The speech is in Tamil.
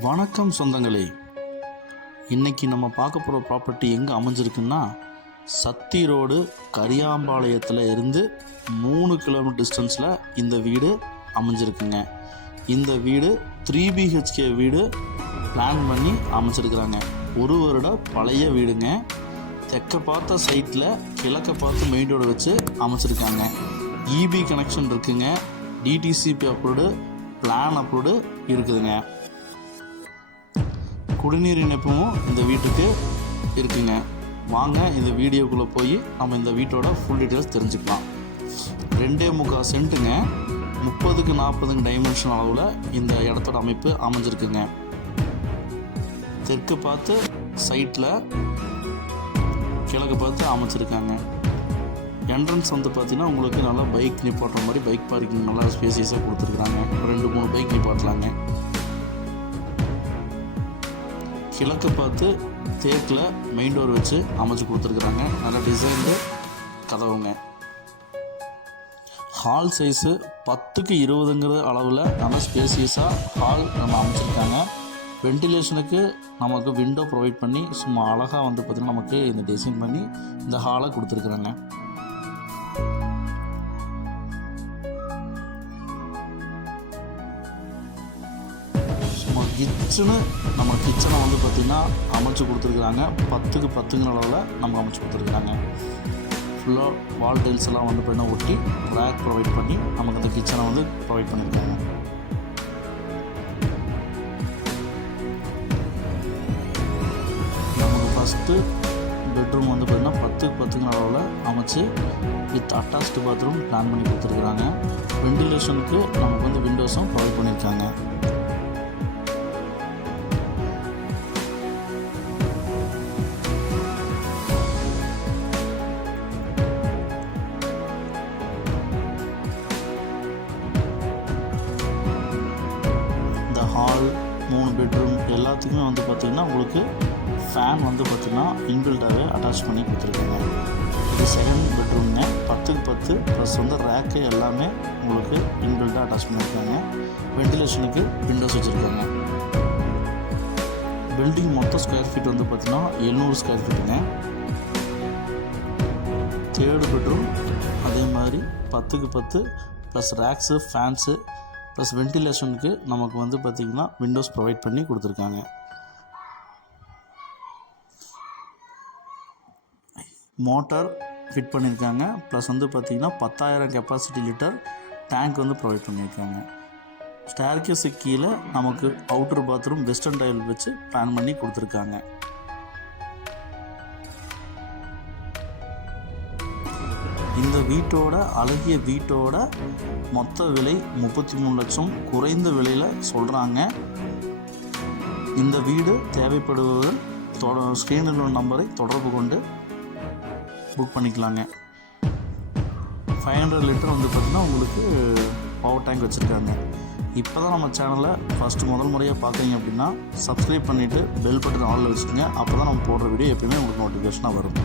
வணக்கம் சொந்தங்களே, இன்றைக்கி நம்ம பார்க்க போகிற ப்ராப்பர்ட்டி எங்கே அமைஞ்சிருக்குன்னா சத்தி ரோடு கரியாம்பாளையத்தில் இருந்து 3 கிலோமீட்டர் டிஸ்டன்ஸில் இந்த வீடு அமைஞ்சிருக்குங்க. இந்த வீடு 3 BHK வீடு பிளான் பண்ணி அமைச்சிருக்கிறாங்க. 1 வருட பழைய வீடுங்க. தெற்க பார்த்த சைட்டில் கிழக்க பார்த்து மெயின் ரோடு வச்சு அமைச்சிருக்காங்க. EB கனெக்ஷன் இருக்குங்க. DTCP அப்ரூவ்டு, பிளான் அப்ரூவ்டு இருக்குதுங்க. குடிநீர் இணைப்பும் இந்த வீட்டுக்கு இருக்குங்க. வாங்க இந்த வீடியோக்குள்ளே போய் நம்ம இந்த வீட்டோட ஃபுல் டீட்டெயில்ஸ் தெரிஞ்சுக்கலாம். 2.25 சென்ட்டுங்க. 30க்கு 40 டைமென்ஷன் அளவில் இந்த இடத்தோட அமைப்பு அமைஞ்சிருக்குங்க. தெற்கு பார்த்து சைட்டில் கிழக்கு பார்த்து அமைச்சிருக்காங்க. என்ட்ரன்ஸ் வந்து பார்த்திங்கன்னா உங்களுக்கு நல்லா பைக் நிப்பாட்டுற மாதிரி பைக் பார்க்கிங் நல்லா ஸ்பேசியஸாக கொடுத்துருக்குறாங்க. 2-3 பைக் நிப்பாட்டலாங்க. கிழக்கு பார்த்து தேக்கில் மெயின் டோர் வச்சு அமைச்சு கொடுத்துருக்குறாங்க. நல்ல டிசைன்டு கதவுங்க. ஹால் சைஸு 10க்கு 20ங்கிற அளவில் நல்ல ஸ்பேசியஸாக ஹால் நம்ம அமைச்சிருக்காங்க. வென்டிலேஷனுக்கு நமக்கு விண்டோ ப்ரொவைட் பண்ணி சும்மா அழகாக வந்து பார்த்திங்கன்னா நமக்கு இந்த டிசைன் பண்ணி இந்த ஹாலை கொடுத்துருக்குறாங்க. கிச்சனை வந்து பார்த்திங்கன்னா அமைச்சு கொடுத்துருக்குறாங்க. 10க்கு 10ங்கிற அளவில் நம்ம அமைச்சு கொடுத்துருக்குறாங்க. ஃபுல்லாக வால் டைல்ஸ் எல்லாம் வந்து பார்த்திங்கன்னா ஒட்டி ரேக் ப்ரொவைட் பண்ணி நமக்கு இந்த கிச்சனை வந்து ப்ரொவைட் பண்ணியிருக்காங்க. நமக்கு ஃபஸ்ட்டு பெட்ரூம் வந்து பார்த்திங்கன்னா 10க்கு 10ங்கிற அளவில் அமைச்சு வித் அட்டாச்டு பாத்ரூம் பிளான் பண்ணி கொடுத்துருக்குறாங்க. வென்டிலேஷனுக்கு நமக்கு வந்து விண்டோஸும் ப்ரொவைட் பண்ணியிருக்காங்க. ஹால் 3 பெட்ரூம் எல்லாத்துக்குமே வந்து பார்த்திங்கன்னா உங்களுக்கு ஃபேன் வந்து பார்த்திங்கன்னா இன்பில்டாகவே அட்டாச் பண்ணி கொடுத்துருக்காங்க. இது செகண்ட் பெட்ரூம்ங்க. 10க்கு 10 ப்ளஸ் வந்து ரேக்கு எல்லாமே உங்களுக்கு இன்பில்டாக அட்டாச் பண்ணியிருக்காங்க. வென்டிலேஷனுக்கு விண்டோஸ் வச்சுருக்காங்க. பில்டிங் மொத்தம் ஸ்கொயர் ஃபீட் வந்து பார்த்திங்கன்னா 700 ஸ்கொயர் ஃபீட்டுங்க. தேர்டு பெட்ரூம் அதே மாதிரி 10க்கு 10 ப்ளஸ் ரேக்ஸு, ஃபேன்ஸு ப்ளஸ் வென்டிலேஷனுக்கு நமக்கு வந்து பார்த்திங்கன்னா விண்டோஸ் ப்ரொவைட் பண்ணி கொடுத்துருக்காங்க. மோட்டார் ஃபிட் பண்ணியிருக்காங்க. ப்ளஸ் வந்து பார்த்திங்கன்னா 10,000 கெப்பாசிட்டி லிட்டர் டேங்க் வந்து ப்ரொவைட் பண்ணியிருக்காங்க. ஸ்டேர்கேஸு கீழே நமக்கு அவுட்டர் பாத்ரூம் வெஸ்டர்ன் டைல் வச்சு பிளான் பண்ணி கொடுத்துருக்காங்க. இந்த வீட்டோட அழகிய வீட்டோட மொத்த விலை 33 லட்சம் குறைந்த விலையில் சொல்கிறாங்க. இந்த வீடு தேவைப்படுபவர் ஸ்க்ரீனில் உள்ள நம்பரை தொடர்பு கொண்டு புக் பண்ணிக்கலாங்க. 500 லிட்டர் வந்து பார்த்திங்கன்னா உங்களுக்கு பவர் டேங்க் வச்சுருக்காங்க. இப்போ தான் நம்ம சேனலை முதல் முறையாக பார்க்குறீங்க அப்படின்னா சப்ஸ்கிரைப் பண்ணிவிட்டு பெல் பட்டன் ஆலில் வச்சுக்கோங்க. அப்போ தான் நம்ம போடுற வீடியோ எப்பயுமே உங்களுக்கு நோட்டிஃபிகேஷனாக வரும்.